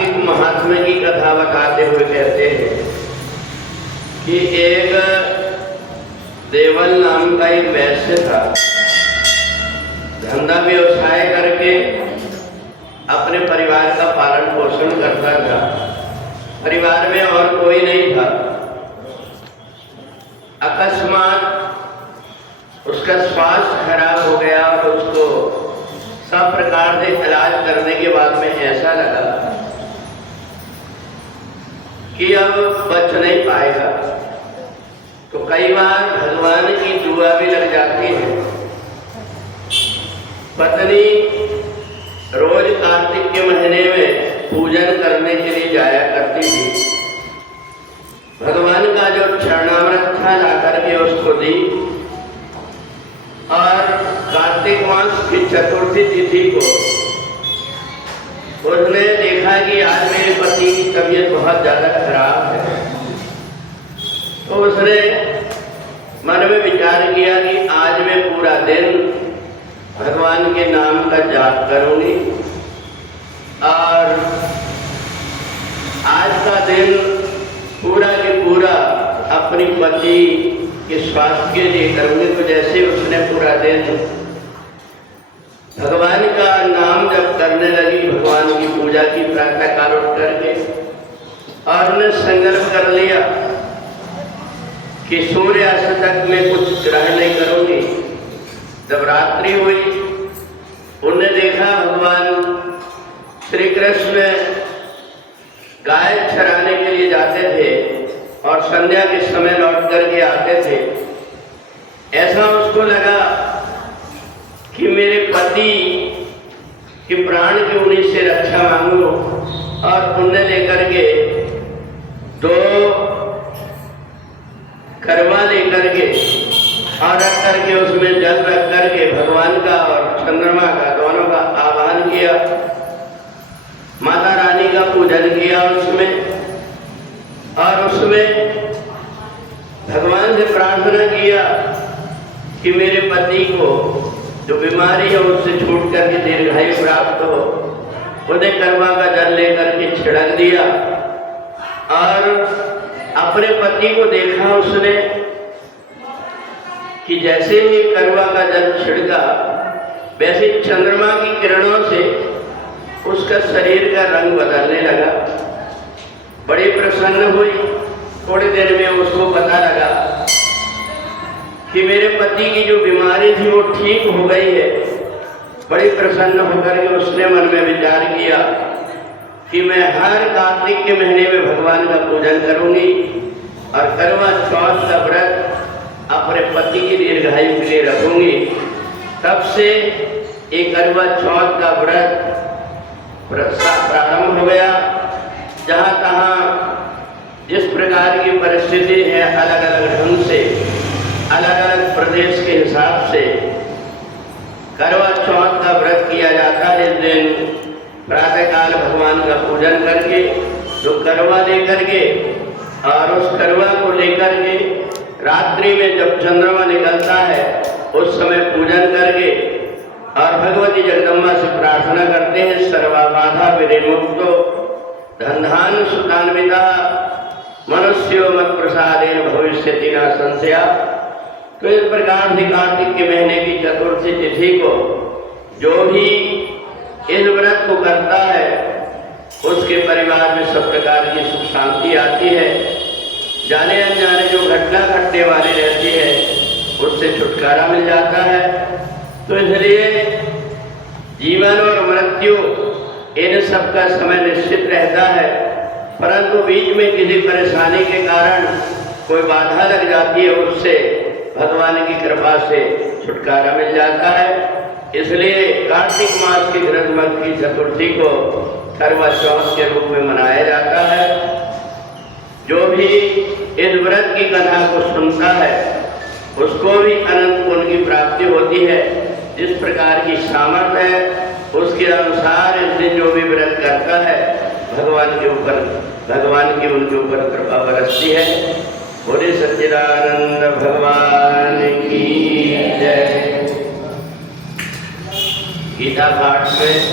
कार्तिक महात्म्य की कथा बताते हुए कहते हैं कि एक देवल नाम का एक वैश्य था। धंधा व्यवसाय करके अपने परिवार का पालन पोषण करता था। परिवार में और कोई नहीं था। अकस्मात उसका स्वास्थ्य खराब हो गया और उसको सब प्रकार से इलाज करने के बाद में ऐसा लगा कि अब बच नहीं पाएगा। तो कई बार भगवान की दुआ भी लग जाती है। पत्नी रोज कार्तिक के महीने में पूजन करने के लिए जाया करती थी। भगवान का जो चरणामृत था लाकर के उसको दी और कार्तिक मास की चतुर्थी तिथि को उसने देखा कि आज मेरे पति की तबीयत बहुत ज्यादा खराब है। तो उसने मन में विचार किया कि आज मैं पूरा दिन भगवान के नाम का जाप करूंगी और आज का दिन पूरा के पूरा अपनी पति के स्वास्थ्य के लिए करूंगी। तो जैसे उसने पूरा दिन भगवान का नाम जप करने लगी, भगवान की पूजा की प्रातः काल उठ करके, और उन्हें संकल्प कर लिया कि सूर्यास्त तक मैं कुछ ग्रहण नहीं करूंगी। जब रात्रि हुई, उन्हें देखा भगवान श्री कृष्ण गाय चराने के लिए जाते थे और संध्या के समय लौट करके आते थे। ऐसा उसको लगा कि मेरे पति के प्राण की उन्हीं से रक्षा मांगू, और उन्हें लेकर के 2 करवा लेकर के और रख करके उसमें जल रख करके भगवान का और चंद्रमा का दोनों का आह्वान किया। माता रानी का पूजन किया उसमें, और उसमें भगवान से प्रार्थना किया कि मेरे पति को जो बीमारी है उससे छूट करके दीर्घायु प्राप्त हो। उन्हें करवा का जल लेकर के छिड़क दिया और अपने पति को देखा उसने कि जैसे ही करवा का जल छिड़का वैसे चंद्रमा की किरणों से उसका शरीर का रंग बदलने लगा। बड़ी प्रसन्न हुई। थोड़ी देर में उसको पता लगा कि मेरे पति की जो बीमारी थी वो ठीक हो गई है। बड़ी प्रसन्न होकर के उसने मन में विचार किया कि मैं हर कार्तिक के महीने में भगवान का पूजन करूंगी और करवा चौथ का व्रत अपने पति की दीर्घायु के लिए रखूंगी। तब से एक करवा चौथ का व्रत प्रारंभ हो गया। जहाँ तहाँ जिस प्रकार की परिस्थिति है, अलग अलग ढंग से, अलग अलग प्रदेश के हिसाब से करवा चौथ का व्रत किया जाता है। इस दिन प्रातःकाल भगवान का पूजन करके जो करवा लेकर के और उस करवा को लेकर के रात्रि में जब चंद्रमा निकलता है उस समय पूजन करके और भगवती जगदम्बा से प्रार्थना करते हैं, सर्वा बाधा विनिर्मुक्तो धनधान सुतान्विता मनुष्यो मत प्रसादेन भविष्यति न संशया। तो इस प्रकार से कार्तिक के महीने की चतुर्थी तिथि को जो भी इस व्रत को करता है उसके परिवार में सब प्रकार की सुख शांति आती है। जाने अनजाने जो घटना घटने वाली रहती है उससे छुटकारा मिल जाता है। तो इसलिए जीवन और मृत्यु इन सब का समय निश्चित रहता है, परंतु बीच में किसी परेशानी के कारण कोई बाधा लग जाती है, उससे भगवान की कृपा से छुटकारा मिल जाता है। इसलिए कार्तिक मास की ग्रहण की चतुर्थी को करवा चौथ के रूप में मनाया जाता है। जो भी इस व्रत की कथा को सुनता है उसको भी अनंत पुण्य की प्राप्ति होती है। जिस प्रकार की सामर्थ्य है उसके अनुसार इस दिन जो भी व्रत करता है भगवान की उनके ऊपर कृपा बरसती है। बोले सच्चिदानंद भगवान की जय। गीता पाठ में